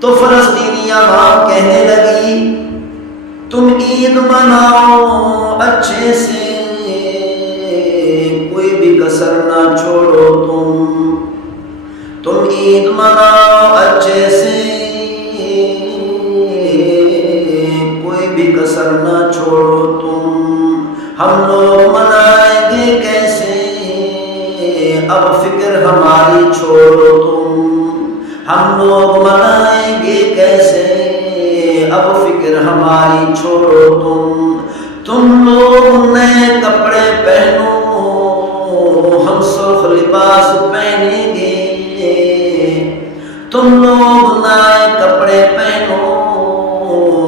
تو فلسطینی عوام کہنے لگی تم عید مناؤ اچھے سے، کوئی بھی کسر نہ چھوڑو، تم عید مناؤ اچھے سے، کوئی بھی کسر نہ چھوڑو ہم لوگ منائیں گے کیسے، اب فکر ہماری چھوڑو ہم لوگ منائیں گے کیسے، اب فکر ہماری چھوڑو تم لوگ نئے کپڑے پہنو، ہم سرخ لباس پہنیں گے، تم لوگ نئے کپڑے پہنو،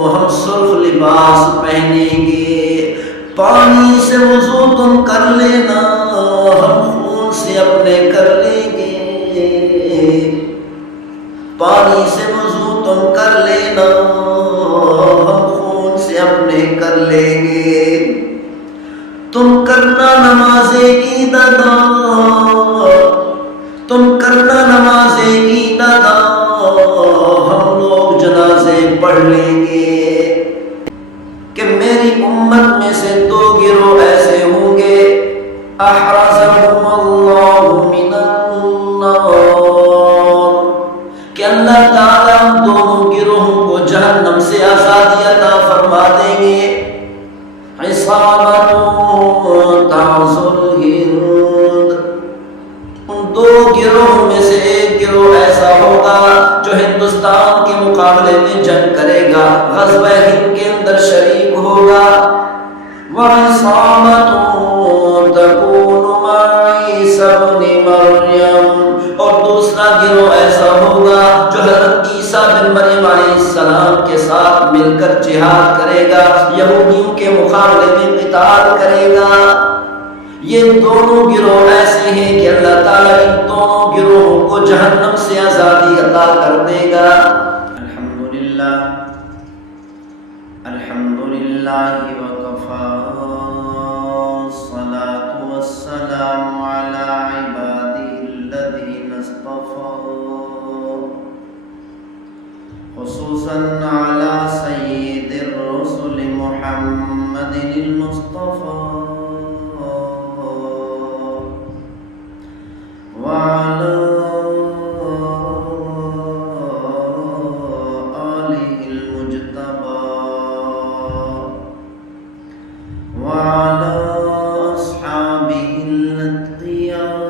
ہم سرخ لباس پہنیں گے، پانی سے وضو تم کر لینا، ہم خون سے اپنے کر لیں گے، پانی سے وضو تم کر لینا، ہم خون سے اپنے کر لیں گے، تم کرنا نماز عید ادا، تم کرنا نماز عید ادا، ہم لوگ جنازے پڑھ لیں گے۔ کہ میری امت میں سے دو گروہ ایسے ہوں گے احرزهم اللہ من النار، کہ اللہ تعالیٰ دونوں گروہوں کو جہنم سے آزادی عطا فرما دیں گے۔ عصابۃ تعصر الہند، ان دو گروہوں میں سے ایک گروہ ایسا ہوگا جو ہندوستان کے مقابلے میں جنگ کرے گا، غزوہ ہند کے اندر شریک ہوگا۔ وَعِصَابَةٌ تَكُونُ مَعَ عِيسَىٰ ابْنِ مَرْيَمَ، اور دوسرا گروہ ایسا ہوگا جو حضرت عیسیٰ بن مریم علیہ السلام کے ساتھ مل کر جہاد کرے گا، یہودیوں کے مقابلے میں قتال کرے گا۔ یہ دونوں گروہ ایسے ہیں کہ اللہ تعالیٰ ان دونوں گروہوں کو جہنم سے آزادی عطا کر دے گا۔ الحمدللہ الحمدللہ وکفا، الصلاة والسلام علی عبادہ الذین اصطفى، خصوصاً علی سید الرسل محمد المصطفى وعلى آلہ المجتبى وعلى أصحابه الأتقياء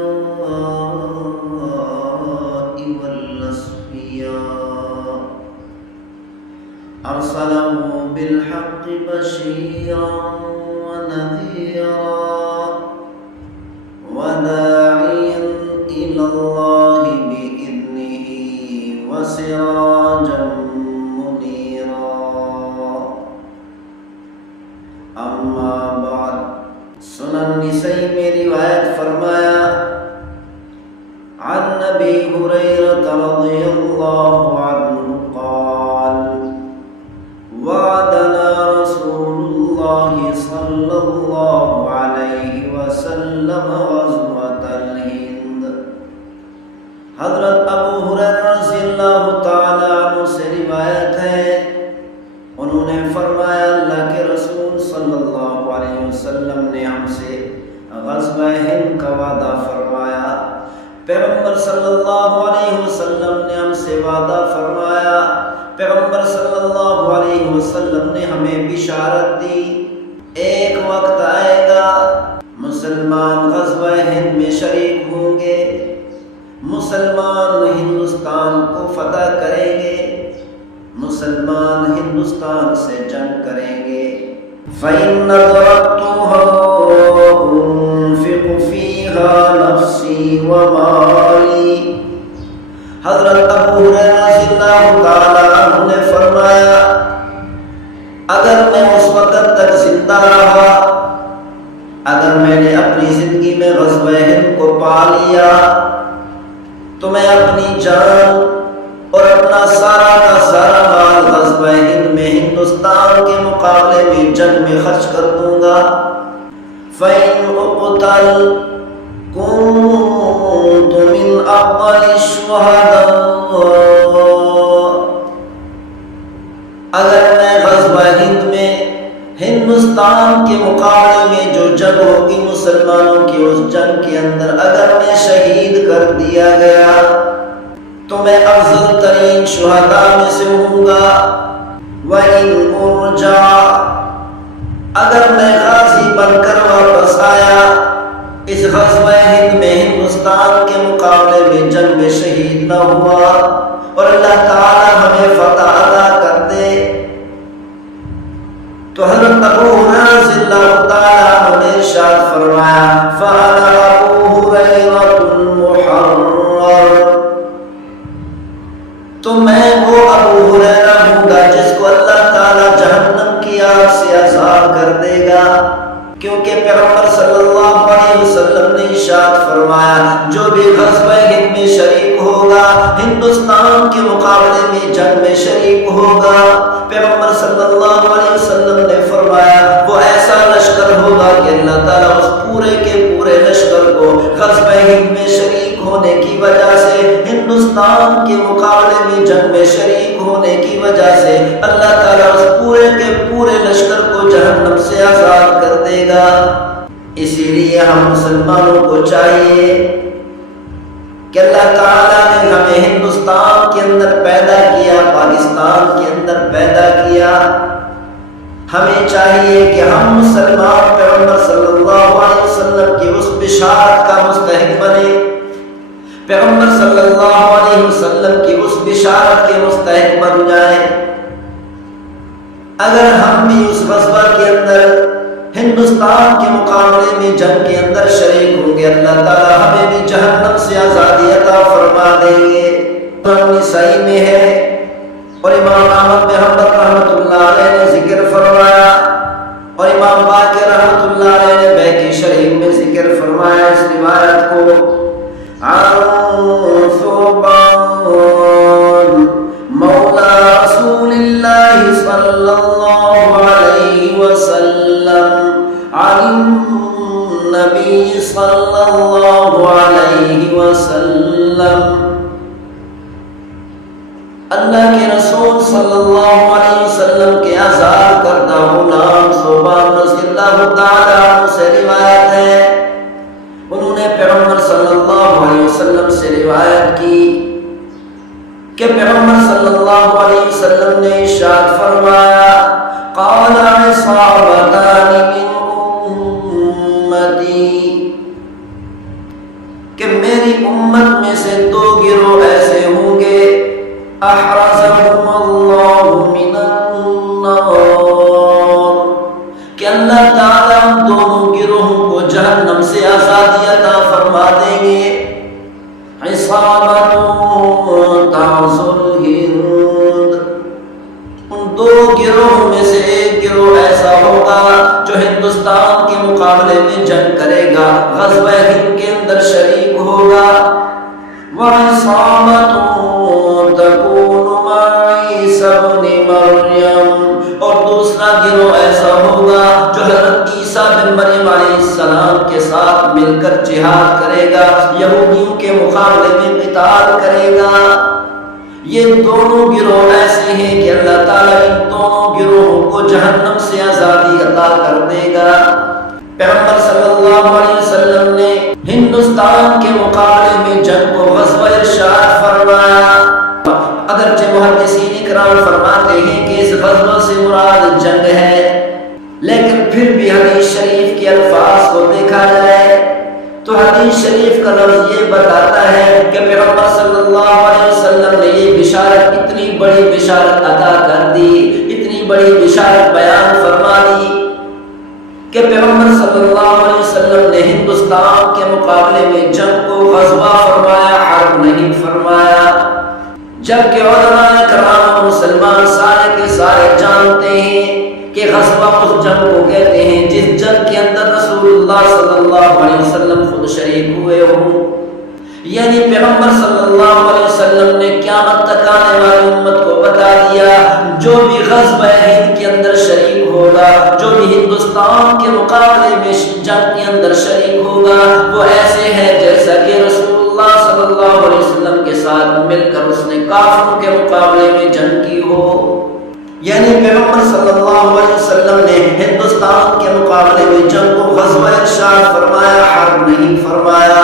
والأصفياء، أرسله بالحق بشيرا ونذيرا وداعيا إلى الله بإذنه وسراجا منيرا، اما بعد۔ سنن نسائی میں روایت فرمایا عن ابی ہریرہ رضی اللہ عنہ قال وعدنا رسول اللہ صلی اللہ علیہ وسلم غزوۃ الہند۔ حضرت ابو ہریرہ رضی اللہ تعالی عنہ سے روایت ہے، انہوں نے فرمایا اللہ کے رسول صلی اللہ علیہ وسلم نے ہم سے غزوہ ہند کا وعدہ فرمایا، پیغمبر صلی اللہ علیہ وسلم نے ہم سے وعدہ فرمایا، پیغمبر صلی اللہ علیہ وسلم نے ہمیں بشارت دی، ایک وقت آئے گا مسلمان غزوہ ہند میں شریک ہوں گے، مسلمان ہندوستان کو فتح کریں گے، مسلمان ہندوستان سے جنگ کریں گے۔ فَإِنَّ تَرَكْتُهَا أُنفِقُ فِيهَا نَفْسِي وَمَالِي، حضرت ابو ہریرہ رضی اللہ تعالی عنہ نے فرمایا اگر میں اس وقت تک زندہ رہا، اگر میں نے اپنی زندگی میں غزوہ ہند کو پا لیا، تو میں اپنی جان اور اپنا سارا کا سارا مال غزوہ ہند میں ہندوستان کے مقابلے میں جنگ میں خرچ کر دوں گا۔ فَإِنْ أُقْتَلْ كُنْتُ مِنْ أَفْضَلِ الشُّهَدَاءِ، اگر میں غزوہ ہند میں ہندوستان کے مقابلے میں جو جنگ ہوگی مسلمانوں کی، اس جنگ کے اندر اگر میں شہید کر دیا گیا تو میں افضل ترین شہداء میں سے ہوں گا۔ وَإِنْ أُرْجَعَ، اگر میں غازی بن کر واپس آیا اس غزوہ ہند میں ہندوستان کے مقابلے میں جنگ میں شہید نہ ہوا اور اللہ تعالی ہمیں فتح عطا کر دے، تو حضرت ابو ہریرہ رضی اللہ تعالی عنہ نے ارشاد فرمایا فَأَنَا أَبُو هُرَيْرَةُ الْمُحَرَّرُ، تو میں وہ ابو ہریرہ ہوں گا جس کو اللہ تعالی جہنم کی آگ سے آزاد کر دے گا، کیونکہ پیغمبر صلی اللہ علیہ وسلم نے ارشاد فرمایا جو بھی غزوہ ہند میں شریک ہوگا، ہندوستان کے مقابلے میں جنگ میں شریک ہوگا، پیغمبر صلی اللہ علیہ وسلم نے فرمایا وہ ایسا لشکر ہوگا کہ اللہ تعالیٰ اس پورے کے پورے لشکر کو غزوہ ہند میں شریک ہونے کی وجہ سے، ہندوستان کے مقابلے میں جنگ میں شریک ہونے کی وجہ سے اللہ تعالیٰ اس پورے کے پورے لشکر کو جہنم سے آزاد کر دے گا۔ اسی لیے ہم مسلمانوں کو چاہیے کہ اللہ تعالیٰ نے ہمیں ہندوستان کے اندر پیدا کیا، پاکستان کے اندر پیدا کیا، ہمیں چاہیے کہ ہم مسلمان پیغمبر صلی اللہ علیہ وسلم کی اس بشارت کا مستحق بنے، پیغمبر صلی اللہ علیہ وسلم کی اس بشارت کے مستحق بن جائیں۔ اگر ہم بھی اس غزوہ کے اندر ہندوستان کے مقابلے میں جنگ کے اندر شریک ہوں گے، اللہ تعالیٰ ہمیں بھی جہنم سے آزادی عطا فرما دیں گے۔ نسائی میں ہے اور امام احمد بن حنبل رحمۃ اللہ علیہ نے ذکر فرمایا اور امام باقر رحمۃ اللہ علیہ نے بیہقی شریف میں ذکر فرمایا اس روایت کو، عن ثوبان مولا رسول اللہ صلی اللہ علیہ وسلم عن النبی صلی اللہ علیہ وسلم، اللہ کے رسول صلی اللہ علیہ وسلم کے آزاد کردہ غلام ثوبان رضی اللہ تعالی عنہ سے روایت ہے، انہوں نے پیغمبر صلی اللہ علیہ وسلم سے روایت کی کہ پیغمبر صلی اللہ علیہ وسلم نے ارشاد فرمایا قال عصابتان من امتی، کہ میری امت میں سے دو گروہ ایسے ہوں گے احرزهم اللہ من النار، کہ اللہ تعالیٰ دونوں گروہوں کو جہنم سے آزادی عطا فرما دیں گے۔ عصابت تعز الہند، ان دو گروہوں میں سے ایک گروہ ایسا ہوگا جو ہندوستان کے مقابلے میں جنگ کرے گا، غزوہ ہند کے اندر شریک ہوگا۔ وعصابت تکون مع عیسی ابن مریم، اور دوسرا گروہ ایسا ہوگا جو حضرت عیسیٰ بن مریم علیہ السلام کے ساتھ مل کر جہاد کرے گا، یہودیوں کے مقابلے میں قتال کرے گا۔ یہ دونوں گروہ ایسے ہیں کہ اللہ تعالیٰ ان دونوں گروہوں کو جہنم سے آزادی عطا کر دے گا۔ پیغمبر صلی اللہ علیہ وسلم نے ہندوستان کے مقابلے میں جنگ کو غزوہ ارشاد فرمایا، اگرچہ محدثین اکرام فرماتے ہیں کہ اس غزوہ سے مراد جنگ ہے، لیکن پھر بھی حدیث شریف کے الفاظ کو دیکھا جائے تو حدیث شریف کا لفظ یہ بتاتا ہے کہ پیغمبر صلی اللہ علیہ وسلم نے یہ بشارت، اتنی بڑی بشارت عطا کر دی، اتنی بڑی بشارت بیان فرما دی کہ پیغمبر صلی اللہ علیہ وسلم نے ہندوستان کے مقابلے میں جنگ کو غزوہ فرمایا، حرب نہیں فرمایا، جبکہ علماء کرام مسلمان سارے کے سارے جانتے ہیں کہ غزوہ اس جنگ کو کہتے ہیں جس جنگ کے اندر رسول اللہ صلی اللہ علیہ وسلم خود شریک ہوئے ہوں، یعنی پیغمبر صلی اللہ علیہ وسلم نے قیامت تک آنے والی امت کو بتا دیا جو بھی غزوہ ہند کے اندر شریک ہوگا، جو بھی ہندوستان کے مقابلے میں جنگ کے اندر شریک ہوگا، وہ ایسے ہے جیسا کہ رسول اللہ صلی اللہ علیہ وسلم کے ساتھ مل کر اس نے کافروں کے مقابلے میں جنگ کی ہو۔ یعنی پیغمبر صلی اللہ علیہ وسلم نے ہندوستان کے مقابلے میں جنگ کو غزوہ ارشاد فرمایا، حرب نہیں فرمایا۔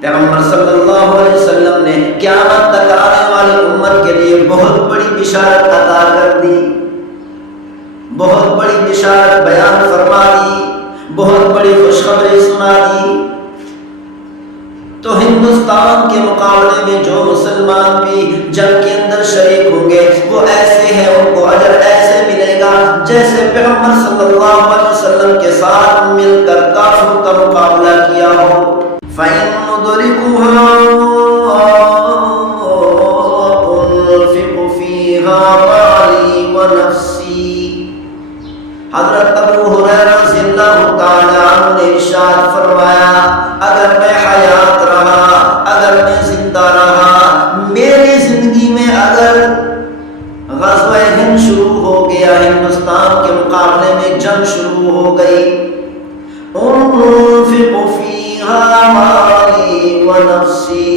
پیغمبر صلی اللہ علیہ وسلم نے قیامت تک آنے والی امت کے لیے بہت بڑی بشارت عطا کر دی، بہت بڑی بشارت بیان فرما دی، بہت بڑی خوشخبری سنا دی۔ تو ہندوستان کے مقابلے میں جو مسلمان بھی جنگ کے اندر شریک ہوں گے وہ ایسے ہیں، ان کو اجر ایسے ملے گا جیسے پیغمبر صلی اللہ علیہ وسلم کے ساتھ مل کر کافروں کا مقابلہ کیا ہو۔ فَإِن نُدْرِكُهَا أُنفِقُ فِيهَا مَالِي وَنَفْسِي۔ حضرت ابو ہریرہ رضی اللہ تعالی عنہ نے ارشاد فرمایا، اگر میں حیات رہا، اگر میں زندہ رہا، میری زندگی میں اگر غزوہ ہند شروع ہو گیا، ہندوستان کے مقابلے میں جنگ شروع ہو گئی، انفق فیہا مالی ونفسی،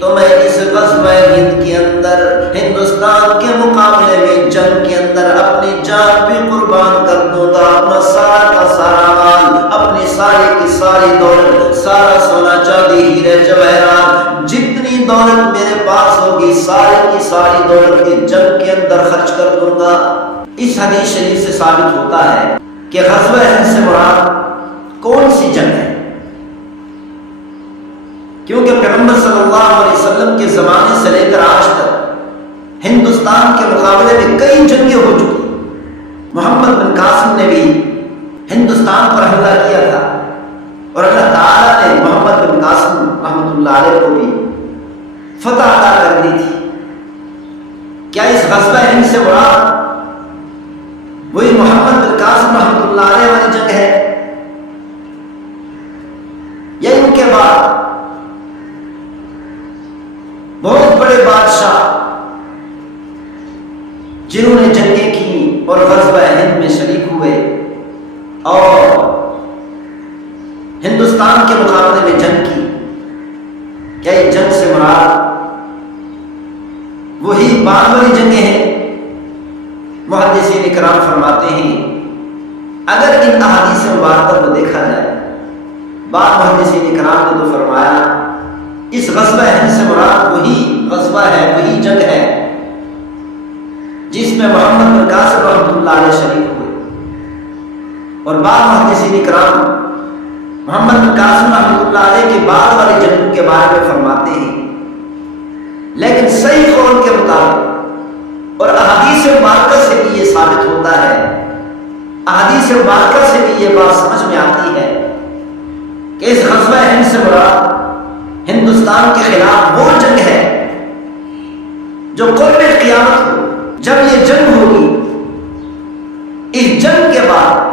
تو میں اس غزوہ ہند کے اندر، ہندوستان کے مقابلے میں جنگ کے اندر اپنی جان بھی قربان کر دوں گا، اپنا سارا کا سارا مال، اپنی ساری کی ساری دولت، سارا سونا چاندی ہیرے جواہرات، جتنی دولت میرے پاس ہوگی ساری کی ساری دولت کی جنگ کے اندر خرچ کر دوں گا۔ اس حدیث شریف سے ثابت ہوتا ہے کہ غزوہ ہند سے مراد کون سی جنگ ہے، کیونکہ پیغمبر صلی اللہ علیہ وسلم کے زمانے سے لے کر آج تک ہندوستان کے مقابلے میں کئی جنگیں ہو چکی۔ محمد بن قاسم نے بھی ہندوستان پر حملہ کیا تھا اور اللہ تعالیٰ نے محمد بن قاسم رحمۃ اللہ علیہ کو بھی فتح عطا کر دی تھی۔ کیا اس غزوہ ہند سے مراد وہی محمد بن قاسم رحمۃ اللہ علیہ والی جنگ ہے، یا ان کے بعد بہت بڑے بادشاہ جنہوں نے جنگیں کی اور غزوہ ہند میں شریک ہوئے اور ہندوستان کے مقابلے میں جنگ کی، کیا یہ جنگ سے مراد وہی بعد والی جنگیں ہیں؟ محدثین اکرام فرماتے ہیں اگر ان احادیث مبارکہ کو دیکھا جائے، بعض محدثین اکرام نے تو فرمایا اس غزوہ ہند سے مراد وہی غزوہ ہے، وہی جنگ ہے جس میں محمد بن قاسم رحمۃ اللہ علیہ شریک ہوئے، اور بعض محدثین اکرام محمد بن قاسم رحمۃ اللہ علیہ کے بعد والی جنگوں کے بارے میں فرماتے ہیں، لیکن صحیح قول کے مطابق اور احادیث مبارکہ سے بھی یہ ثابت ہوتا ہے، احادیث مبارکہ سے بھی یہ بات سمجھ میں آتی ہے کہ اس غزوہ ہند سے مراد ہندوستان کے خلاف وہ جنگ ہے جو قرب قیامت ہو، جب یہ جنگ ہوگی، اس جنگ کے بعد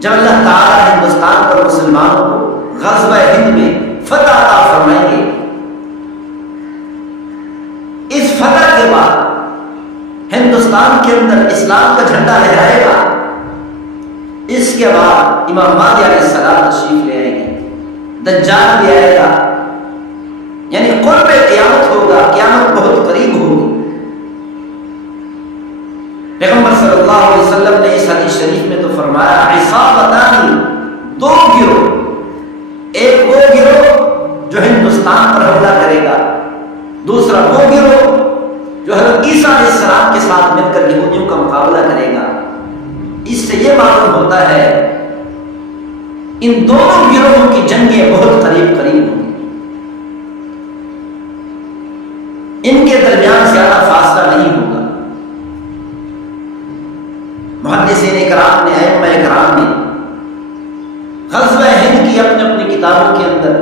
جب اللہ تعالیٰ ہندوستان پر مسلمانوں کو غزوہ ہند میں فتح عطا فرمائیں گے، اس فتح کے بعد ہندوستان کے اندر اسلام کا جھنڈا لہرائے گا، اس کے بعد امام مہدی علیہ السلام تشریف لے آئیں گے، دجال بھی آئے گا، یعنی قرب قیامت ہوگا، قیامت بہت قریب ہوگی۔ پیغمبر صلی اللہ علیہ وسلم نے اس حدیث شریف میں تو فرمایا عصابتان، دو گروہ، ایک وہ گروہ جو ہندوستان پر حملہ کرے گا، دوسرا وہ گروہ جو حضرت عیسیٰ علیہ السلام کے ساتھ مل کر یہودیوں کا مقابلہ کرے گا۔ اس سے یہ معلوم ہوتا ہے ان دونوں گروہوں کی جنگیں بہت قریب قریب ہوں گی، ان کے درمیان زیادہ فاصلہ نہیں ہوگا۔ محدثین اکرام نے، ائمہ اکرام نے غزوہ ہند کی اپنی اپنی کتابوں کے اندر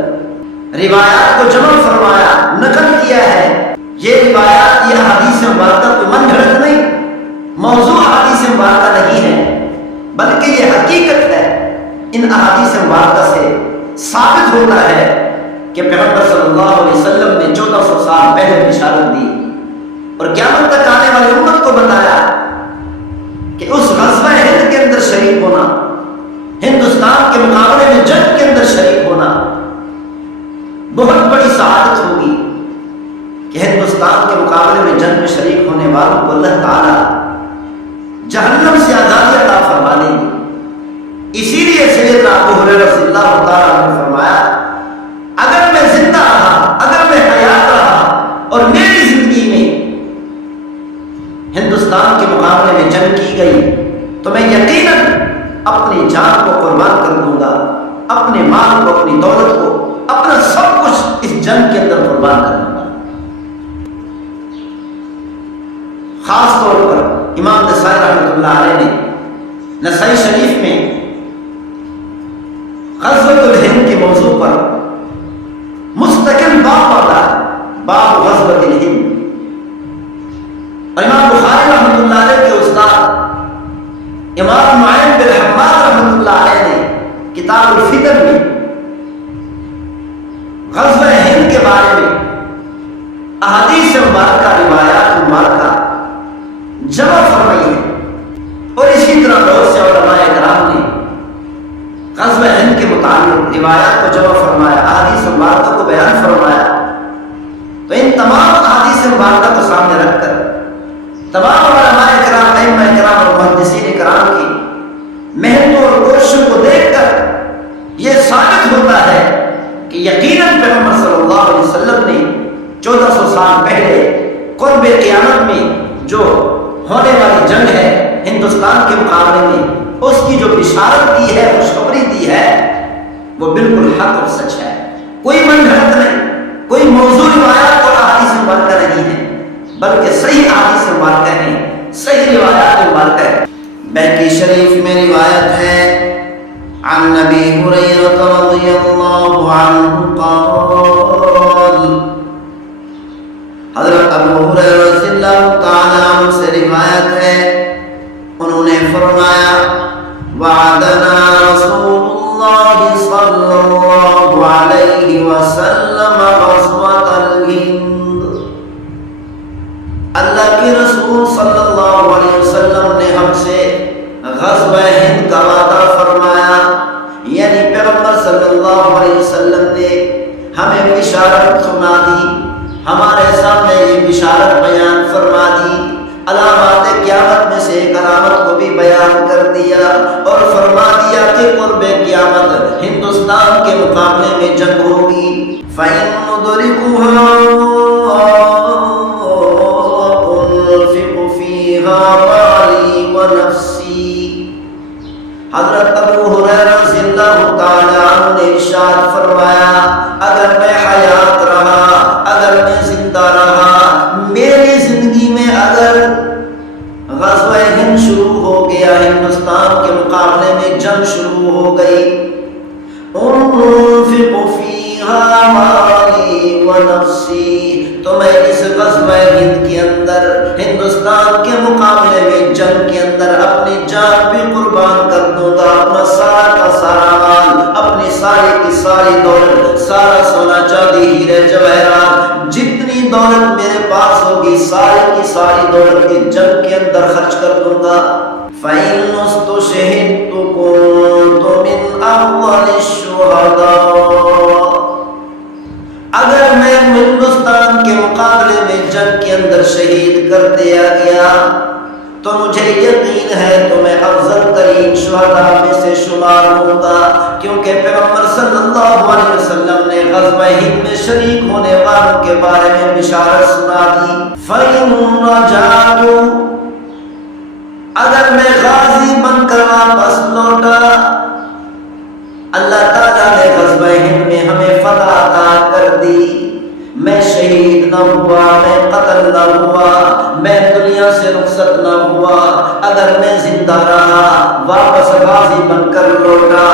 روایات کو جمع فرمایا، نقل کیا ہے۔ یہ روایات، یہ حدیث مبارکہ کوئی من گھڑت نہیں، موضوع حدیث مبارکہ نہیں ہے، بلکہ یہ حقیقت ہے۔ ان احادیث مبارکہ سے ثابت ہوتا ہے کہ پیغمبر صلی اللہ علیہ وسلم نے 1400 سال پہلے بشارت دی اور قیامت تک آنے والی امت کو بتایا کہ اس غزوہ ہند کے اندر شریک ہونا، ہندوستان کے مقابلے میں جنگ کے اندر شریک ہونا بہت بڑی سعادت ہوگی، کہ کہ ہندوستان کے مقابلے میں جنگ میں شریک ہونے والوں کو اللہ تعالیٰ جہنم سے آزادی عطا فرما دیں گے۔ اسی لیے سیدنا ابو ہریرہ رضی اللہ تعالیٰ عنہ نے فرمایا اگر میں زندہ رہا، اگر میں حیات رہا اور میری زندگی میں ہندوستان کے مقابلے میں جنگ کی گئی تو میں یقیناً اپنی جان کو قربان کر دوں گا، اپنے مال کو، اپنی دولت کو، اپنا سب کچھ اس جنگ کے اندر قربان کر دوں گا۔ خاص طور پر امام نسائی رحمۃ اللہ علیہ نے نسائی شریف میں غزوۃ الہند کے موضوع پر مستقل باب پڑھا، باب غزوۃ الہند۔ اور امام بخاری رحمۃ اللہ علیہ کے استاد امام نعیم بن حماد رحمۃ اللہ علیہ نے کتاب الفتن میں غزوہ ہند کے بارے میں احادیث مبارکہ، روایات مبارکہ جمع فرمائی ہے، اور اسی طرح بہت سے علماء کرام نے غزوہ ہند کے متعلق روایات کو جمع فرمایا، احادیث مبارکہ کو بیان فرمایا۔ تو ان تمام احادیث مبارکہ کو سامنے رکھ کر تمام علماء کرام، ائمہ کرام اور محدثین کرام کی محنتوں اور کوششوں کو دیکھ کر یہ ثابت ہوتا ہے کہ یقیناً پیغمبر صلی اللہ علیہ وسلم نے 1400 سال پہلے قرب قیامت میں جو ہونے والی جنگ ہے ہندوستان کے مقابلے میں، اس کی جو بشارت دی ہے، خوشخبری دی ہے، وہ بالکل حق اور سچ ہے۔ کوئی من گھڑت نہیں، کوئی موضوع روایات اور احادیث مبارکہ نہیں ہے، بلکہ صحیح احادیث مبارکہ ہیں، صحیح روایات مبارکہ ہیں۔ بہقی شریف میں روایت ہے عن ابی ہریرہ رضی اللہ عنہ قال، حضرت ابو ہریرہ رضی اللہ تعالیٰ عنہ سے روایت ہے، انہوں نے فرمایا وعدنا رسول اللہ صلی اللہ علیہ وسلم غزوۃ الہند، اللہ کے رسول صلی اللہ علیہ وسلم نے ہم سے غزوہ ہند کا وعدہ فرمایا، یعنی پیغمبر صلی اللہ علیہ وسلم نے ہمیں بشارت سنا دی، ہمارے سامنے یہ بشارت بیان فرما دی، علامات قیامت میں سے ایک علامت کو بھی بیان کر دیا اور فرما دیا کہ قرب قیامت ہندوستان کے مقابلے میں جنگ ہوگی۔ فَإِن نُدْرِكُهَا أُنْفِقُ فِيهَا مَالِي وَنَفْسِي، حضرت ابو ہریرہ رضی اللہ تعالیٰ عنہ نے ارشاد فرمایا اگر میں حیات رہا، اگر میں زندہ رہا، میری زندگی میں اگر غزوہ ہند شروع ہو گیا، ہندوستان کے مقابلے میں جنگ شروع ہو گئی، انفق فیہا مالی ونفسی، تو میں اس غزوہ ہند کے اندر، ہندوستان کے مقابلے میں جنگ کے اندر اپنی جان بھی قربان کر دوں گا، اپنا سارا کا سارا مال، اپنی ساری کی ساری دولت، سارا سونا چاندی ہیرے جواہرات، جتنی دولت میرے پاس ہوگی ساری کی ساری دولت کی جنگ کے اندر خرچ کر دوں گا۔ فَإِنْ اسْتُشْهِدتُّ كُنْتُ مِنْ أَوَّلِ الشُّهَدَاءِ، اگر میں ہندوستان کے مقابلے میں جنگ کے اندر شہید کر دیا گیا تو مجھے یقین ہے تو میں افضل ترین شہداء میں سے شمار ہوں گا، کیونکہ پیغمبر صلی اللہ علیہ وسلم نے غزوہ ہند میں شریک ہونے والوں کے بارے میں بشارت سنا دی۔ فَإِن رَجَعْتُ، اگر میں غازی بن کر واپس لوٹا، اللہ تعالیٰ نے غزوہ ہند میں ہمیں فتح عطا کر دی، میں شہید نہ ہوا، میں قتل نہ ہوا، میں دنیا سے رخصت نہ ہوا، اگر میں زندہ رہا، واپس غازی بن کر لوٹا،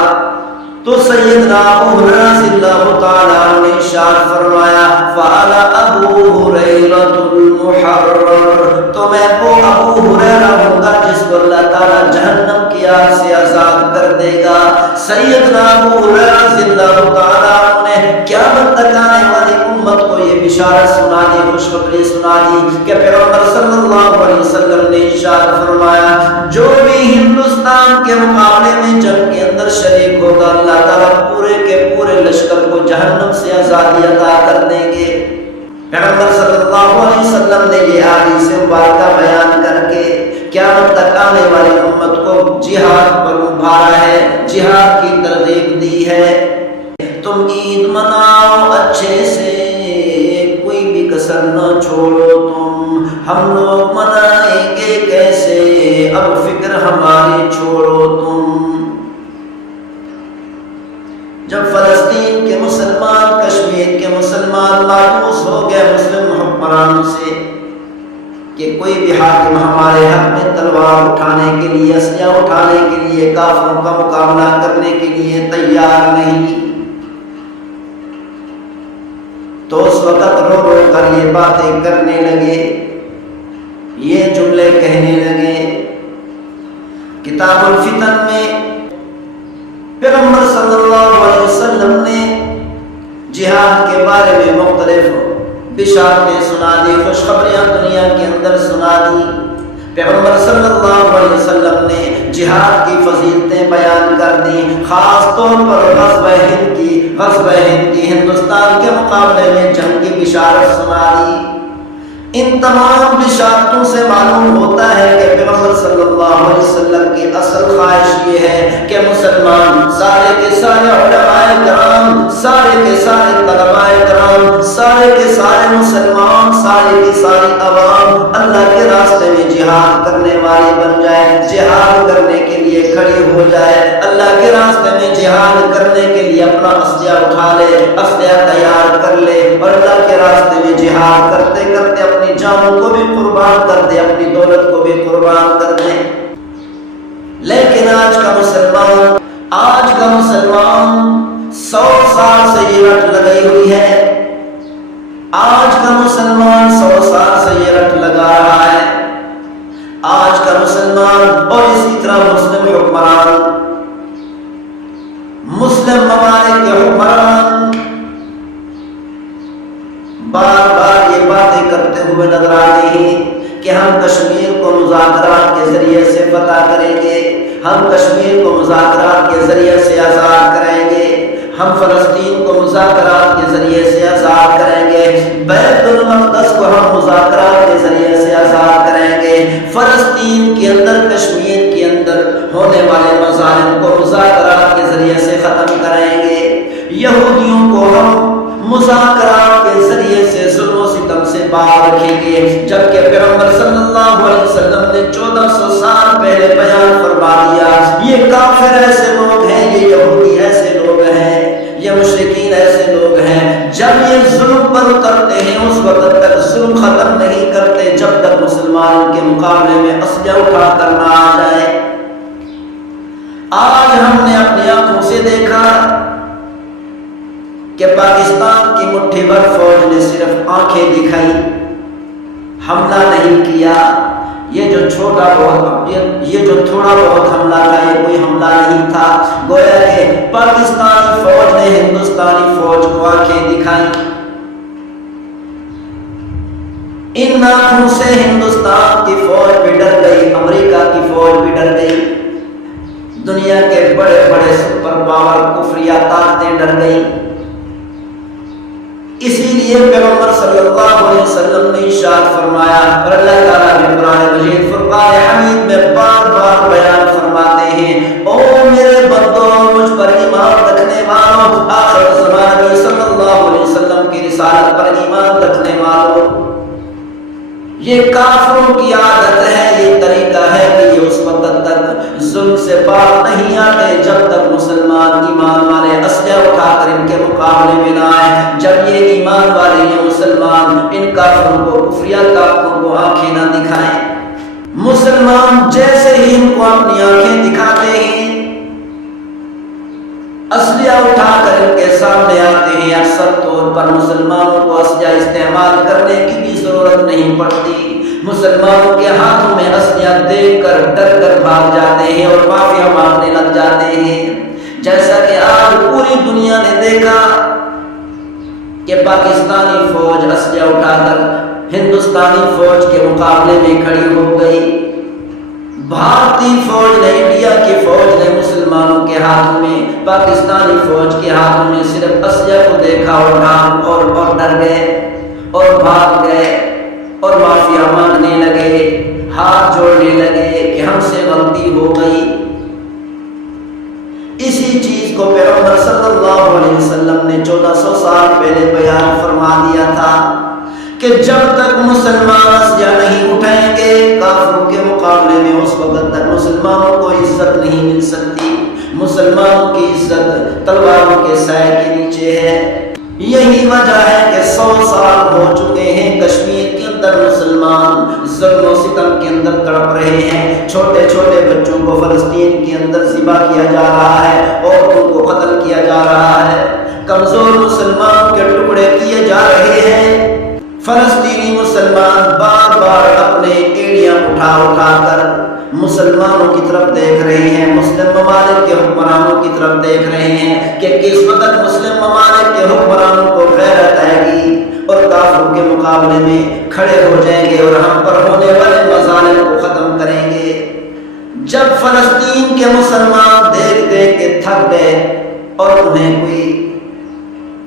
تو سیدنا ابو ہریرہ رضی اللہ تعالیٰ عنہ نے ارشاد فرمایا فَأَنَا أَبُو هُرَيْرَةُ الْمُحَرَّرُ، تو میں وہ ابو ہریرہ ہوں گا جس کو اللہ تعالیٰ جہنم کی آگ سے آزاد کر دے گا۔ سیدنا ابو ہریرہ رضی اللہ تعالیٰ عنہ نے قیامت تک آنے والی امت کو یہ بشارت سنا دی، خوشخبری سنا دی کہ پیغمبر صلی اللہ علیہ وسلم نے ارشاد فرمایا جو بھی ہندوستان کے مقابلے میں جنگ کے اندر شریک ہوگا اللہ تعالیٰ پورے کے پورے لشکر کو جہنم سے آزادی عطا کر دیں گے۔ پیغمبر صلی اللہ اللہ علیہ وسلم نے یہ حدیث مبارکہ بیان کر کے قیامت تک آنے والی امت کو جہاد پر ابھارا ہے، جہاد کی ترغیب دی ہے۔ تم عید مناؤ اچھے سے، کوئی بھی کسر نہ چھوڑو تم، ہم لوگ منائیں گے کیسے، اب فکر ہماری چھوڑو تم۔ جب فلسطین کے مسلمان، کشمیر کے مسلمان مایوس ہو گئے مسلم حکمرانوں سے کہ کوئی بھی حاکم ہمارے حق میں تلوار اٹھانے کے لیے، اسلحہ اٹھانے کے لیے، کافروں کا مقابلہ کرنے کے لیے تیار نہیں، تو اس وقت رو رو کر یہ باتیں کرنے لگے، یہ جملے کہنے لگے۔ کتاب الفتن میں پیغمبر صلی اللہ علیہ وسلم نے جہاد کے بارے میں مختلف بشارتیں سنا دی، خوشخبریاں دنیا کے اندر سنا دی۔ پیغمبر صلی اللہ علیہ وسلم نے جہاد کی فضیلتیں بیان کر دی، خاص طور پر غزوہ ہند کی ہندوستان کے مقابلے میں جنگ کی بشارت سنا دی۔ ان تمام بشارتوں سے معلوم ہوتا ہے کہ پیغمبر صلی اللہ علیہ وسلم کی اصل خواہش یہ ہے کہ مسلمان سارے کے سارے علماء کرام، سارے کے سارے طلباء کرام، سارے کے سارے مسلمان، سارے کی ساری عوام اللہ کے راستے میں جہاد کرنے والے بن جائے، جہاد کرنے کے لیے کھڑی ہو جائے، اللہ کے راستے میں جہاد کرنے کے لیے اپنا اسلحہ اٹھا لے، اسلحہ تیار کر لے، اور اللہ کے راستے میں جہاد کرتے کرتے اپنی جانوں کو بھی قربان کر دے، اپنی دولت کو بھی قربان کر دے۔ لیکن آج کا مسلمان 100 سال سے یہ رٹ لگائی ہوئی ہے، آج کا مسلمان 100 سال سے یہ رٹ لگا رہا ہے۔ آج کا مسلمان اور اسی طرح مسلم حکمران، مسلم ممالک کے حکمران بار بار یہ باتیں کرتے ہوئے نظر آتے ہیں کہ ہم کشمیر کو مذاکرات کے ذریعے سے فتح کریں گے، ہم کشمیر کو مذاکرات کے ذریعے سے آزاد کریں گے، ہم فلسطین کو مذاکرات کے ذریعے سے آزاد کریں گے، بیت المقدس کو ہم مذاکرات کے ذریعے سے آزاد کریں گے، فلسطین کے اندر، کشمیر کے اندر ہونے والے مظالم کو مذاکرات کے ذریعے سے ختم کریں گے، یہودیوں کو ہم مذاکرات کے ذریعے سے ظلم و ستم سے باہر رکھیں گے۔ جبکہ پیغمبر صلی اللہ علیہ وسلم نے 1400 سال پہلے بیان فرما دیا، یہ کافر ایسے لوگ ہیں، یہ یہودی ایسے لوگ ہیں، یہ مشرکین ایسے لوگ ہیں، جب یہ ظلم پر اترتے ہیں اس وقت تک ظلم ختم نہیں کرتے جب تک مسلمان کے مقابلے میں اسلحہ اٹھا کر نہ آ جائے۔ آج ہم نے اپنی آنکھوں سے دیکھا کہ پاکستان کی مٹھی بھر فوج نے صرف آنکھیں دکھائی، حملہ نہیں کیا۔ یہ جو تھوڑا بہت حملہ تھا یہ کوئی حملہ نہیں تھا، گویا کہ پاکستانی فوج نے ہندوستانی فوج کو آنکھیں دکھائی۔ ان آنکھوں سے ہندوستان کی فوج بھی ڈر گئی، امریکہ کی فوج بھی ڈر گئی، دنیا کے بڑے بڑے سپر پاور کفریہ طاقتیں ڈر گئی۔ اسی لیے پیغمبر صلی اللہ علیہ وسلم نے ارشاد فرمایا، اور اللہ تعالیٰ نے قرآن مجید فرقان حمید میں بار بار بیان فرماتے ہیں، او میرے بندو، مجھ پر ایمان رکھنے والوں، آخر زمانے صلی اللہ علیہ وسلم کی رسالت پر ایمان رکھنے والوں، یہ کافروں کی عادت ہے، یہ طریقہ ہے کہ یہ اس وقت تک ظلم سے باز نہیں آتے جب تک مسلمان ایمان والے اسلحہ اٹھا کر ان کے مقابلے میں نہ آئے۔ جب یہ ایمان والے، یہ مسلمان ان کافروں کو، کفریہ طاقتوں کو آنکھیں نہ دکھائیں، مسلمان جیسے ہی ان کو اپنی آنکھیں دکھاتے ہیں، اسلحہ اٹھا کر ان کے سامنے آتے ہیں، اکثر طور پر مسلمانوں کو اسلحہ استعمال کرنے کی بھی ضرورت نہیں پڑتی، مسلمانوں کے ہاتھوں میں اسلحہ دیکھ کر ڈر کر بھاگ جاتے ہیں اور معافیا مانگنے لگ جاتے ہیں۔ جیسا کہ آج پوری دنیا نے دیکھا کہ پاکستانی فوج اسلحہ اٹھا کر ہندوستانی فوج کے مقابلے میں کھڑی ہو گئی، بھارتی فوج نے، انڈیا کی فوج نے مسلمانوں کے ہاتھوں میں، پاکستانی فوج کے ہاتھوں میں صرف اسلحہ کو دیکھا اور ڈر گئے اور بھاگ گئے۔ اور معافیا مانگنے لگے، ہاتھ جوڑنے لگے کہ ہم سے غلطی ہو گئی۔ اسی چیز کو پیغمبر صلی اللہ علیہ وسلم نے 1400 سال پہلے بیان فرما دیا تھا کہ جب تک مسلمان اسلحہ نہیں اٹھائیں گے کافروں کے مقابلے میں اس وقت تک مسلمانوں کو عزت نہیں مل سکتی۔ مسلمانوں کی عزت تلواروں کے سائے کے نیچے ہے۔ یہی وجہ ہے کہ 100 سال ہو چکے ہیں کشمیر کے اندر مسلمان ظلم و ستم کے اندر تڑپ رہے ہیں۔ چھوٹے چھوٹے بچوں کو فلسطین کے اندر ذبح کیا جا رہا ہے، عورتوں کو قتل کیا جا رہا ہے، کمزور مسلمان کے ٹکڑے کیے جا رہے ہیں۔ فلسطینی مسلمان بار بار اپنے ایڑیاں اٹھا کر مسلمانوں کی طرف دیکھ رہے ہیں، مسلم ممالک کے حکمرانوں کی طرف دیکھ رہے ہیں کہ کس وقت مسلم ممالک کے حکمرانوں کو غیرت آئے گی اور کافروں کے مقابلے میں کھڑے ہو جائیں گے اور ہم پر ہونے والے مظالم کو ختم کریں گے۔ جب فلسطین کے مسلمان دیکھ دیکھ کے تھک گئے اور انہیں کوئی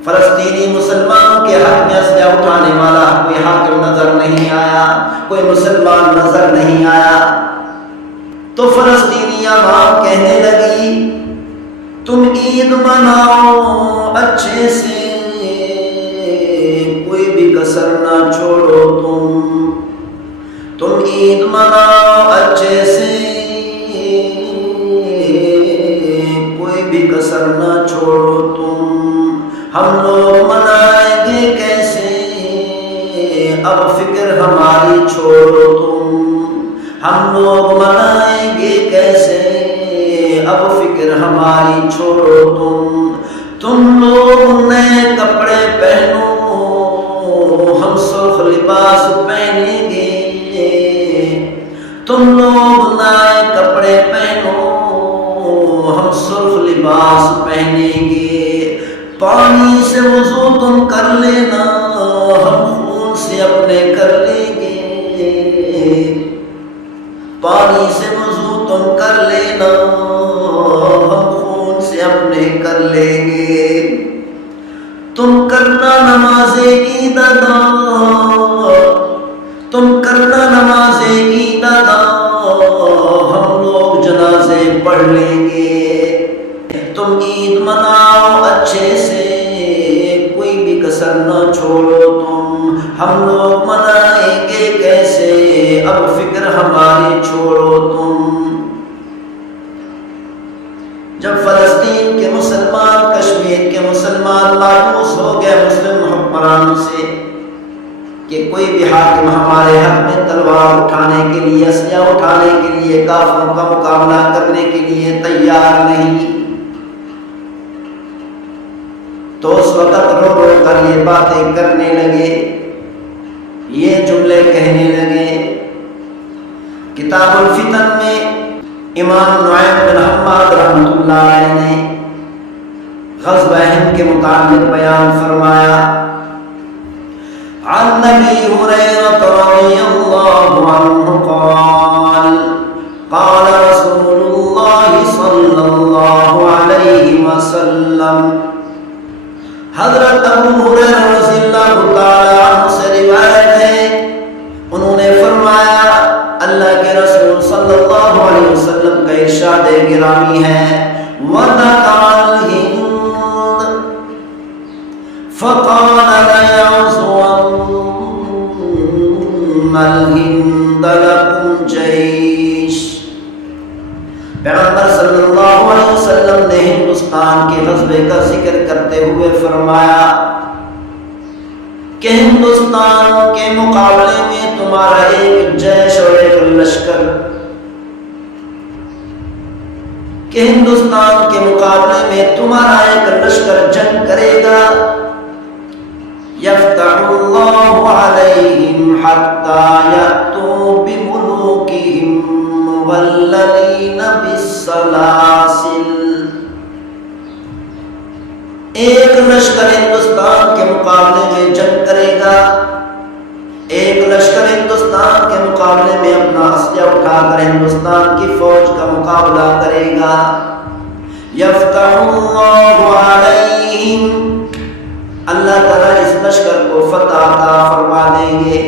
فلسطینی مسلمان کے حق میں اسلحہ اٹھانے والا کوئی حاکم نظر نہیں آیا، کوئی مسلمان نظر نہیں آیا، تو فلسطینی عوام کہنے لگی تم عید مناؤ اچھے سے، کوئی بھی کسر نہ چھوڑو، تم عید مناؤ اچھے سے، کوئی بھی کسر نہ چھوڑو تم، ہم لوگ منائیں گے کیسے، اب فکر ہماری چھوڑو تم، ہم لوگ منائیں گے کیسے، اب فکر ہماری چھوڑو تم لوگ نئے کپڑے پہنو، ہم سرخ لباس پہنیں گے، تم لوگ نئے کپڑے پہنو، ہم سرخ لباس پہنیں گے، پانی سے وضو تم کر لینا، ہم خون سے اپنے کر لیں گے، پانی سے وضو تم کر لینا، ہم خون سے اپنے کر لیں گے، تم کرنا نماز عید ادا، تم کرنا نماز عید ادا، ہم لوگ جنازے پڑھ لیں گے، تم عید مناؤ اچھے سے، کوئی بھی کسر نہ چھوڑو تم، ہم لوگ منائیں گے کیسے، اب فکر ہماری چھوڑو تم۔ جب فلسطین کے مسلمان، کشمیر کے مسلمان مایوس ہو گئے مسلم حکمرانوں سے کہ کوئی بھی حاکم ہمارے حق میں تلوار اٹھانے کے لیے، اسلحہ اٹھانے کے لیے، کافروں کا مقابلہ کرنے کے لیے تیار نہیں، تو اس وقت رو رو کر یہ باتیں کرنے لگے، یہ جملے کہنے لگے۔ کتاب الفتن میں امام نعیم بن حماد رحمۃ اللہ علیہ نے غزوہ ہند کے متعلق بیان فرمایا، عن نبی ہریرہ رضی اللہ عنہ قال قال رسول اللہ صلی اللہ علیہ وسلم، حضرت ابو ہریرہ رضی اللہ تعالی عنہ سے روایت ہے، انہوں نے فرمایا اللہ کے رسول صلی اللہ علیہ وسلم کا ارشاد گرامی ہے، وَذَكَرَ الْهِنْدَ فَقَالَ لَيَعْزُوَنَّ الْهِنْدَ لَكُمْ جَيْشٌ، پیغمبر صلی اللہ علیہ وسلم نے ہندوستان کے غزوے کا ذکر کرتے ہوئے فرمایا کہ ہندوستان کے مقابلے میں تمہارا ایک جیش اور ایک لشکر، کہ ہندوستان کے مقابلے میں تمہارا ایک لشکر جنگ کرے گا، یفتح اللہ علیہم حتی یأتوا بملوکہم مغللین بالسلاسل، ایک لشکر ہندوستان کے مقابلے میں جنگ کرے گا، ایک لشکر ہندوستان کے مقابلے میں اپنا اسلحہ اٹھا کر ہندوستان کی فوج کا مقابلہ کرے گا، یفتح اللہ علیہم، اللہ تعالیٰ اس لشکر کو فتح عطا فرما دیں گے،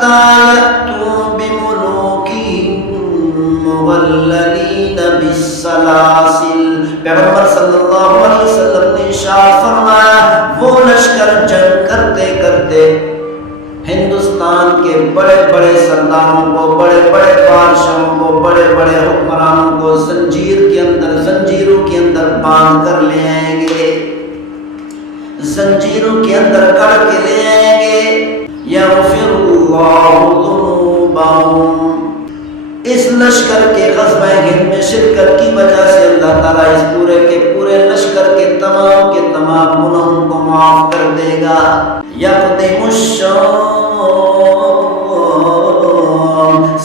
حتى يأتوا بملوكهم مغللين بالسلاسل. پیغمبر صلی اللہ علیہ وسلم نے ارشاد فرمایا وہ لشکر جنگ کرتے کرتے ہندوستان کے بڑے بڑے سرداروں کو، بڑے بڑے بادشاہوں کو، بڑے بڑے حکمرانوں کو زنجیروں کے اندر باندھ کر لے آئیں گے، زنجیروں کے اندر کڑ کے لے آئیں گے. یغفر اللہ ذنوبہم. اس لشکر کے غزوہ ہند میں شرکت کی وجہ سے اللہ تعالیٰ اس پورے کے پورے لشکر کے تمام گناہوں کو معاف کر دے گا. یقدم الشام.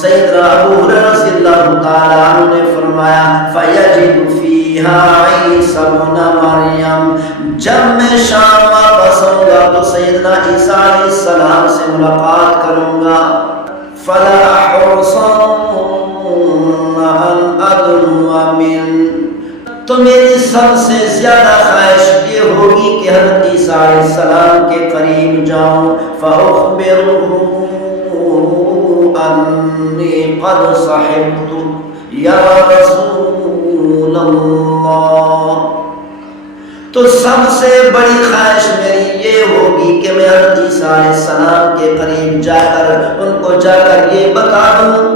سیدنا ابو ہریرہ رضی اللہ تعالیٰ عنہ نے فرمایا فیجد فیہا عیسی ابن مریم. جب میں شام واپس آؤں گا تو سیدنا عیسیٰ علیہ السلام سے ملاقات کروں گا. فلا احرصن ان ادنو من. تو میری سب سے زیادہ خواہش یہ ہوگی کہ حضرت عیسیٰ علیہ السلام کے قریب جاؤں. فاخبرہ انی قد صحبت یا رسول اللہ. تو سب سے بڑی خواہش میری یہ ہوگی کہ میں حضرت عیسیٰ علیہ السلام کے قریب جا کر ان کو جا کر یہ بتا دوں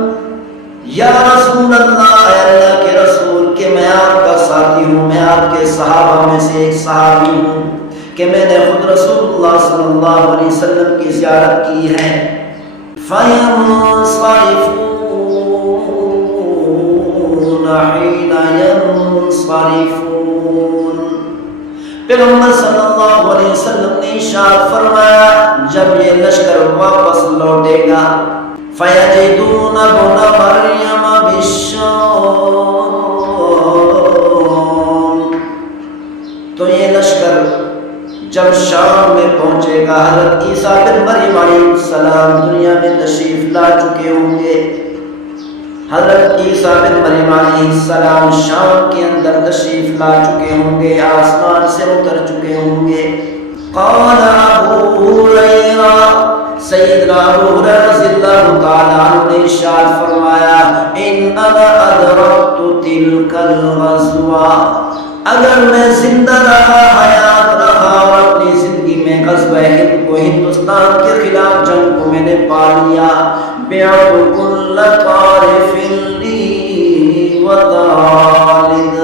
یا رسول اللہ، اے اللہ کے رسول، کہ میں آپ کا ساتھی ہوں، میں آپ کے صحابہ میں سے ایک صحابی ہوں، کہ میں نے خود رسول اللہ صلی اللہ علیہ وسلم کی زیارت کی ہے. فَيَنصَرِفُونَ حِينَ يَنصَرِفُونَ. پیغمبر صلی اللہ علیہ وسلم نے ارشاد فرمایا جب یہ لشکر واپس لوٹے گا فَيَجِدُونَ ابْنَ مَرْيَمَ بِالشَّامِ. تو یہ لشکر جب شام میں پہنچے گا حضرت عیسیٰ بن مریم علیہ السلام دنیا میں تشریف لا چکے ہوں گے. حضرت عیسیٰ بن مریم علیہ السلام شام کے اندر تشریف لا چکے ہوں گے، آسمان سے اتر چکے ہوں گے. قال ابو ہریرہ. سیدنا ابو ہریرہ رضی اللہ تعالیٰ عنہ نے ارشاد فرمایا ان انا ادرکت تلک الغزوہ. اگر میں زندہ رہا، حیات رہا اور اپنی زندگی میں غزوہ ہند کو، ہندوستان کے خلاف جنگ کو میں نے پا لیا. بعت کل طارف لی وطالد.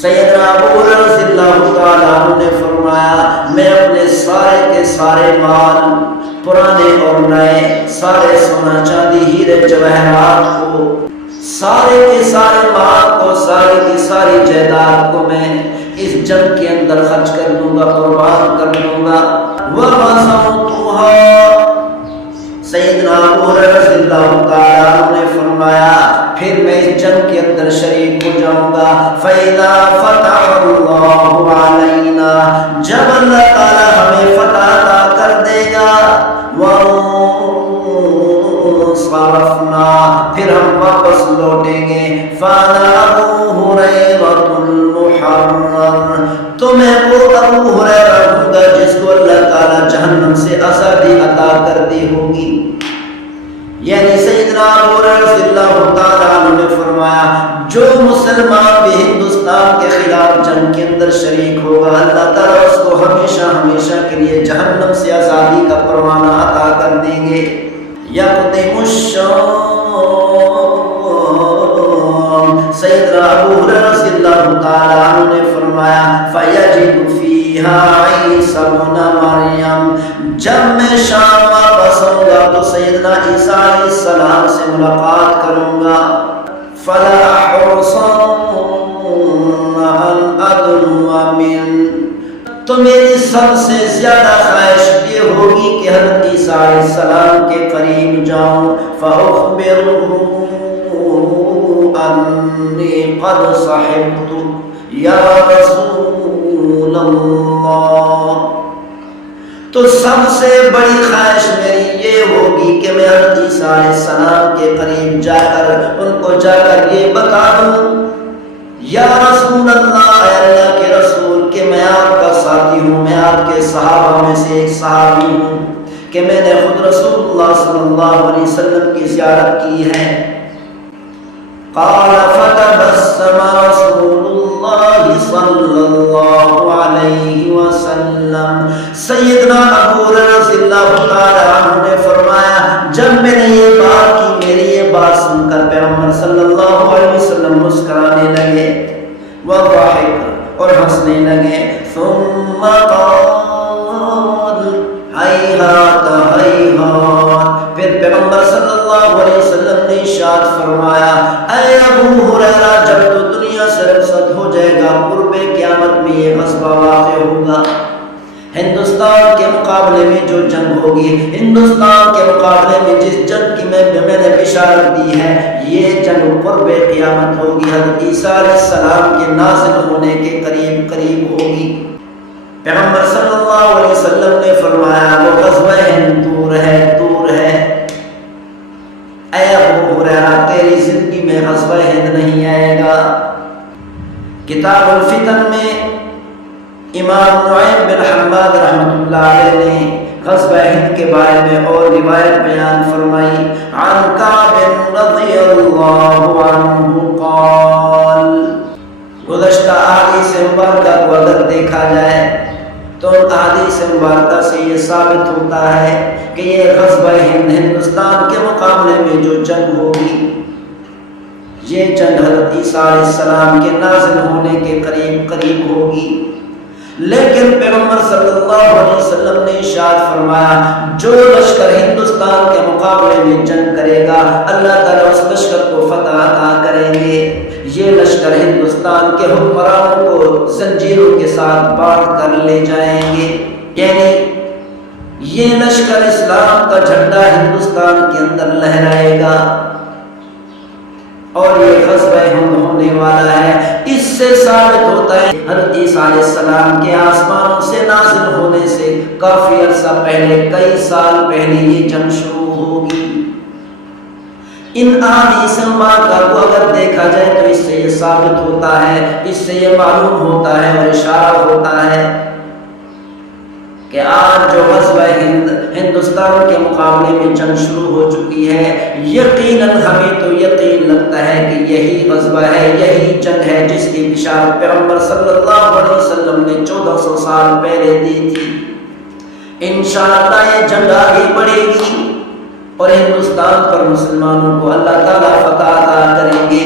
سیدنا ابو ہریرہ رضی اللہ تعالیٰ عنہ نے فرمایا میں اپنے سارے کے سارے مال، پرانے اور نئے، سارے سونا چاندی ہیرے جواہرات کو، سارے کے سارے مال کو، ساری کی ساری جائیداد کو میں اس جنگ کے اندر خرچ کر دوں گا، قربان کر دوں گا. وَغَزَوْتُهَا. سیدنا ابو ہریرہ رضی اللہ تعالیٰ عنہ نے فرمایا پھر میں اس جنگ کے اندر شریک ہو جاؤں گا. فَإِذَا فَتَحَ اللَّهُ عَلَيْنَا. جب اللہ تعالیٰ ہمیں فتح عطا کر دے گا. وَانصَرَفْنَا. پھر ہم واپس لوٹیں گے. فَأَنَا أَبُو هُرَيْرَةُ الْمُحَرَّرُ. تو میں وہ ابو ہریرہ ہوں گا جس کو اللہ تعالیٰ جہنم سے آزادی عطا کر دی ہوگی. یعنی سیدنا ابو ہریرہ رضی اللہ تعالیٰ عنہ نے فرمایا جو مسلمان بھی ہندوستان کے خلاف جنگ کے اندر شریک ہوگا اللہ تعالیٰ اس کو ہمیشہ ہمیشہ کے لیے جہنم سے آزادی کا پروانہ عطا کر دیں گے. یقدم الشام. سیدنا ابو ہریرہ رضی اللہ تعالیٰ عنہ نے فرمایا فَيَجِدُ فِيهَا عِيسَى ابْنَ مَرْيَمَ. جب میں شام واپس آؤں گا تو سیدنا عیسیٰ علیہ السلام سے ملاقات کروں گا. فَلَا أَحْرُصَنَّ أَنْ أَدْنُوَ مِنْ. تو میری سب سے زیادہ خواہش یہ ہوگی کہ حضرت عیسیٰ علیہ السلام کے قریب جاؤں. فَأُخْبِرْهُ أَنِّي قَدْ صَحِبْتُ یا رسول اللہ. تو سب سے بڑی خواہش میری یہ ہوگی کہ میں حضرت عیسیٰ علیہ السلام کے قریب جا کر ان کو جا کر یہ بتا دوں یا رسول اللہ، اے اللہ کے رسول، کہ میں آپ کا ساتھی ہوں، میں آپ کے صحابہ میں سے ایک صحابی ہوں، کہ میں نے خود رسول اللہ صلی اللہ علیہ وسلم کی زیارت کی ہے۔ قال فتبسم رسول اللہ صلی اللہ علیہ وسلم، سیدنا ابو ہریرہ رضی اللہ تعالی عنہ نے فرمایا جب میں نے یہ بات کی، میری یہ بات سن کر پیغمبر صلی اللہ علیہ وسلم مسکرانے لگے، وضحک اور ہنسنے لگے، ثم قال ہیہات ہیہات، پھر پیغمبر صلی اللہ علیہ وسلم نے ارشاد فرمایا اے ابو ہریرہ جب تو دنیا سے رخصت ہو جائے گا، قرب قیامت میں یہ غزوہ واقع ہوگا۔ ہندوستان کے مقابلے میں جو جنگ ہوگی، ہندوستان کے مقابلے میں جس جنگ کی میں نے بشارت دی ہے، یہ جنگ قرب قیامت ہوگی، حضرت عیسیٰ علیہ السلام کے نازل ہونے کے قریب قریب ہوگی۔ پیغمبر صلی اللہ علیہ وسلم نے فرمایا وہ غزوہ ہند دور ہے، دور ہے۔ اے ابو ہریرہ تیری زندگی میں غزوہ ہند نہیں آئے گا۔ کتاب الفتن میں امام نعیم بن حماد رحمۃ اللہ علیہ نے غزوہ ہند کے بارے میں اور روایت بیان فرمائی، عن کعب رضی اللہ عنہ قال، گزشتہ احادیث مبارکہ کو اگر دیکھا جائے تو احادیث مبارکہ سے یہ ثابت ہوتا ہے کہ یہ غزوہ ہند ہندوستان کے مقابلے میں جو جنگ ہوگی، یہ جنگ حضرت عیسیٰ علیہ السلام کے نازل ہونے کے قریب قریب ہوگی۔ لیکن پیغمبر صلی اللہ علیہ وسلم نے ارشاد فرمایا جو لشکر ہندوستان کے مقابلے میں جنگ کرے گا اللہ تعالیٰ اس لشکر کو فتح عطا کریں گے۔ یہ لشکر ہندوستان کے حکمرانوں کو زنجیروں کے ساتھ باندھ کر لے جائیں گے، یعنی یہ لشکر اسلام کا جھنڈا ہندوستان کے اندر لہرائے گا، اور یہ غزوہ ہند ہونے والا ہے۔ اس سے ثابت ہوتا ہے حضرت عیسیٰ علیہ السلام کے آسمانوں سے نازل ہونے سے کافی عرصہ پہلے، کئی سال پہلے یہ جنگ شروع ہوگی۔ ان احادیث مبارکہ کو اگر دیکھا جائے تو اس سے یہ ثابت ہوتا ہے، اس سے یہ معلوم ہوتا ہے اور اشارہ ہوتا ہے کہ آج جو غزوہ ہند ہندوستان کے مقابلے میں جنگ شروع ہو چکی ہے، یقیناً ہمیں تو یقین لگتا ہے کہ یہی غزوہ ہے، یہی جنگ ہے جس کی بشارت پیغمبر صلی اللہ علیہ وسلم نے 1400 سال پہلے دی تھی۔ انشاءاللہ یہ جنگ آگے بڑھے گی اور ہندوستان پر مسلمانوں کو اللہ تعالیٰ فتح عطا کریں گے،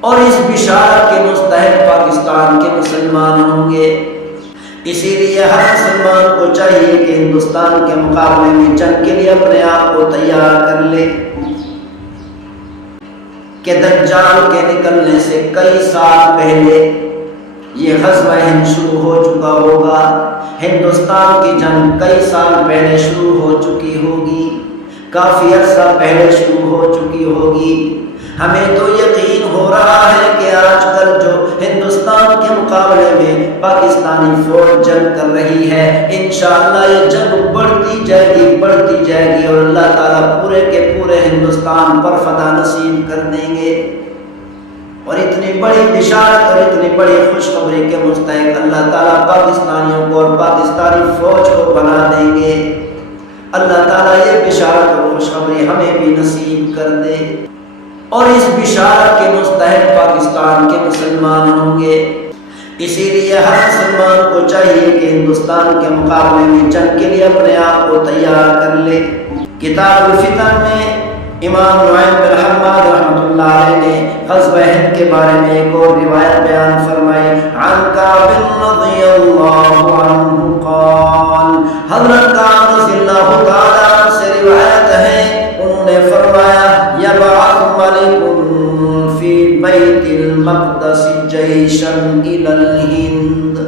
اور اس بشارت کے مستحق پاکستان کے مسلمان ہوں گے۔ اسی لیے ہر مسلمان کو چاہیے کہ ہندوستان کے مقابلے میں جنگ کے لیے اپنے آپ کو تیار کر لے، کہ دجال کے نکلنے سے کئی سال پہلے یہ غزوہ ہند شروع ہو چکا ہوگا، ہندوستان کی جنگ کئی سال پہلے شروع ہو چکی ہوگی، کافی عرصہ پہلے شروع ہو چکی ہوگی۔ ہمیں تو یقین ہو رہا ہے کہ آج کل جو ہندوستان کے مقابلے میں پاکستانی فوج جنگ کر رہی ہے، انشاءاللہ یہ جنگ بڑھتی جائے گی، بڑھتی جائے گی، اور اللہ تعالیٰ پورے کے پورے ہندوستان پر فتح نصیب کر دیں گے۔ اور اتنی بڑی بشارت اور اتنی بڑی خوشخبری کے مستحق اللہ تعالیٰ پاکستانیوں کو اور پاکستانی فوج کو بنا دیں گے۔ اللہ تعالیٰ یہ بشارت اور خوشخبری ہمیں بھی نصیب کر دے، اور اس بشارت کے مستحق پاکستان کے مسلمان ہوں گے۔ اسی لیے ہر مسلمان کو چاہیے کہ ہندوستان کے مقابلے میں جنگ کے لیے اپنے آپ کو تیار کر لے۔ کتاب الفتن میں امام نعیم بن حماد رحمۃ اللہ علیہ نے غزوہ ہند کے بارے میں ایک اور روایت بیان فرمائی، عن کعب رضی اللہ عنہ قال، حضرت کعب رضی اللہ تعالی عنہ سے روایت ہے، انہوں نے فرمایا یبعث ملک فی بیت المقدس جیشا الی الہند،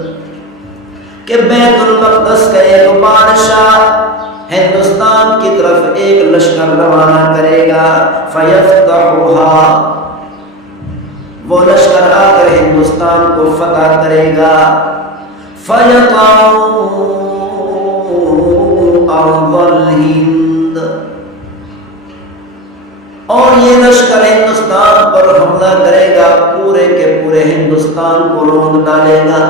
کہ بیت المقدس کا ایک بادشاہ ہندوستان کی طرف ایک لشکر روانہ کرے گا، فیفتحھا، وہ لشکر آ کر ہندوستان کو فتح کرے گا، فیطع ارض الہند، اور یہ لشکر ہندوستان پر حملہ کرے گا، پورے کے پورے ہندوستان کو روند ڈالے گا،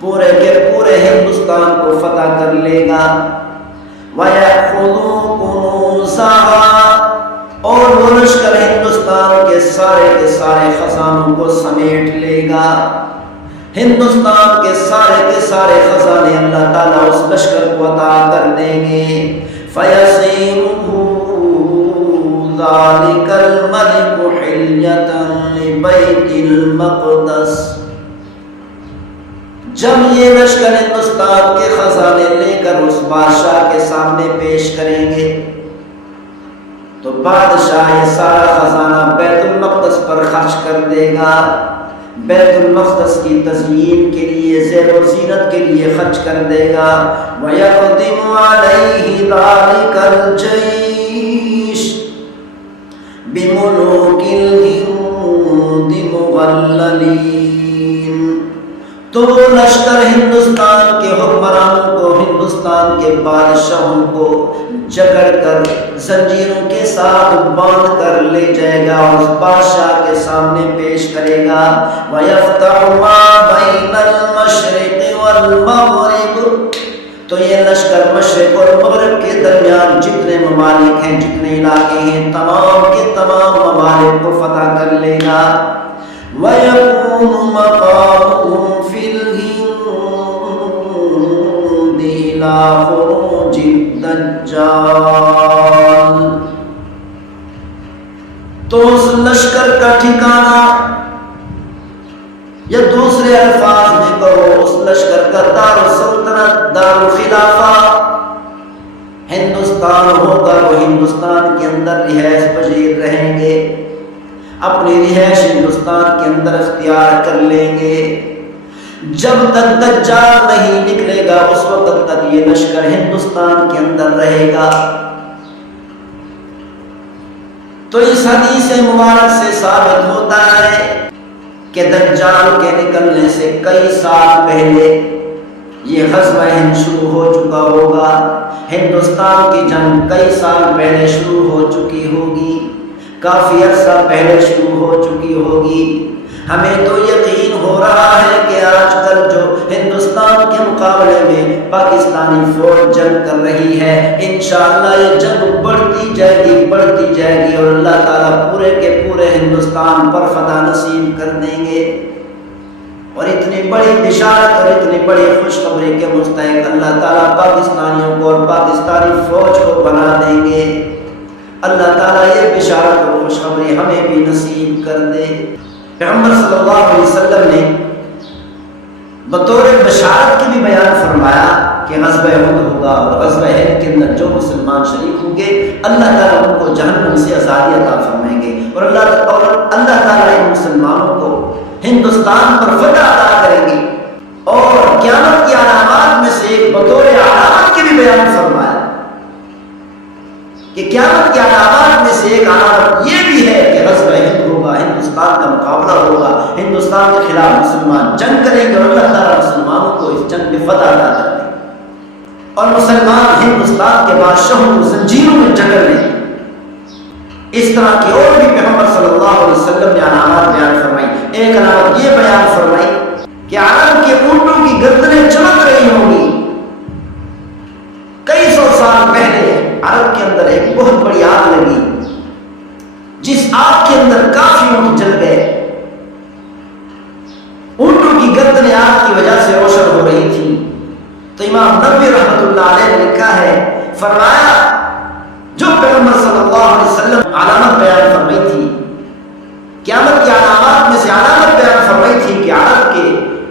پورے کے پورے ہندوستان کو فتح کر لے گا۔ وَيَأْخُذُوا كُنُوزَهَا، اور وہ لشکر ہندوستان کے سارے خزانوں کو سمیٹ لے گا۔ ہندوستان کے سارے خزانے اللہ تعالیٰ اس لشکر کو عطا کر دیں گے۔ فَيَصِيرُ ذَلِكَ الْمَلِكُ حِلْيَةً لِبَيْتِ الْمَقْدَسِ، جب یہ لشکر ہندوستان کے خزانے لے کر اس بادشاہ کے سامنے پیش کریں گے تو بادشاہ یہ سارا خزانہ بیت المقدس پر خرچ کر دے گا، بیت المقدس کی تزئین کے لیے، زیب و زینت کے لیے خرچ کر دے گا۔ وَيَقْدِمُ عَلَيْهِ ذَلِكَ الْجَيْشُ بِمُلُوكِ الْهِنْدِ مُغَلَّلِينَ، تو لشکر ہندوستان کے حکمرانوں کو، ہندوستان کے بادشاہوں کو جکڑ کر زنجیروں کے ساتھ باندھ کر لے جائے گا اور اس بادشاہ کے سامنے پیش کرے گا۔ وَيَفْتَحُ مَا بَيْنَ الْمَشْرِقِ وَالْمَغْرِبِ، تو یہ لشکر مشرق اور مغرب کے درمیان جتنے ممالک ہیں، جتنے علاقے ہیں، تمام کے تمام ممالک کو فتح کر لے گا۔ وَيَكُونُ مَقَامُهُمْ فِي الْهِنْدِ إِلَى خُرُوجِ الدَّجَّالِ، تو اس لشکر کا ٹھکانہ، یا دوسرے الفاظ میں کہو اس لشکر کا دار السلطنت، دار الخلافہ ہندوستان ہوگا۔ وہ ہندوستان کے اندر رہائش پذیر رہیں گے، اپنی رہائش ہندوستان کے اندر اختیار کر لیں گے۔ جب تک دجال نہیں نکلے گا اس وقت تک یہ لشکر ہندوستان کے اندر رہے گا۔ تو اس حدیث مبارک سے ثابت ہوتا ہے کہ دجال کے نکلنے سے کئی سال پہلے یہ غزوہ ہند شروع ہو چکا ہوگا، ہندوستان کی جنگ کئی سال پہلے شروع ہو چکی ہوگی، کافی عرصہ پہلے شروع ہو چکی ہوگی۔ ہمیں تو یقین ہو رہا ہے کہ آج کل جو ہندوستان کے مقابلے میں پاکستانی فوج جنگ کر رہی ہے، انشاءاللہ یہ جنگ بڑھتی جائے گی اور اللہ تعالیٰ پورے کے پورے ہندوستان پر فتح نصیب کر دیں گے۔ اور اتنی بڑی بشارت اور اتنی بڑی خوشخبری کے مستحق اللہ تعالیٰ پاکستانیوں کو اور پاکستانی فوج کو بنا دیں گے۔ اللہ تعالیٰ یہ بشارت اور خوشخبری ہمیں بھی نصیب کر دے۔ پیغمبر صلی اللہ علیہ وسلم نے بطور بشارت کی بھی بیان فرمایا کہ غزوہ احد ہوگا، اور غزوہ احد کے اندر جو مسلمان شریک ہوں گے اللہ تعالیٰ ان کو جہنم سے آزادی عطا فرمائیں گے، اور اللہ تعالیٰ ان مسلمانوں کو ہندوستان پر فتح عطا کریں گے۔ اور قیامت کی علامات میں سے ایک بطور علامت کی بھی بیان فرمایا کہ قیامت کی علامات میں سے ایک علامت یہ بھی ہے کہ غزوہ احد ہوگا، ہندوستان کا مقابلہ ہوگا، ہندوستان کے خلاف مسلمان جنگ کریں گے اور اللہ تعالیٰ مسلمانوں کو اس جنگ میں فتح عطا کریں گے، اور مسلمان ہندوستان کے بادشاہوں کو زنجیروں میں جکڑ لیں گے۔ اس طرح کی اور بھی پیغمبر صلی اللہ علیہ وسلم نے علامات بیان فرمائی۔ ایک علامت یہ بیان فرمائی کہ عرب کے اونٹوں کی گردنیں چمک رہی ہوں گی۔ کئی سو سال پہلے عرب کے اندر ایک بہت بڑی آگ لگی، جس آگ کے اندر کافی اونٹ جل گئے، اونٹوں کی گردنیں آگ کی وجہ سے روشن ہو رہی تھی۔ تو امام نبوی رحمۃ اللہ علیہ نے لکھا ہے، فرمایا جو پیغمبر صلی اللہ علیہ وسلم علامت بیان فرمائی تھی، قیامت کی علامات میں سے علامت بیان فرمائی تھی کہ عرب کے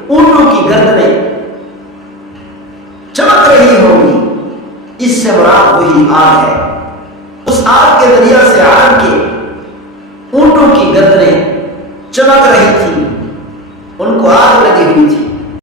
اونٹوں کی گردنیں چمک رہی ہوگی، اس سے مراد وہی آگ ہے۔ اس آگ کے ذریعہ سے عرب کے اونٹوں کی گردنیں چمک رہی تھی، ان کو آگ لگی ہوئی تھی۔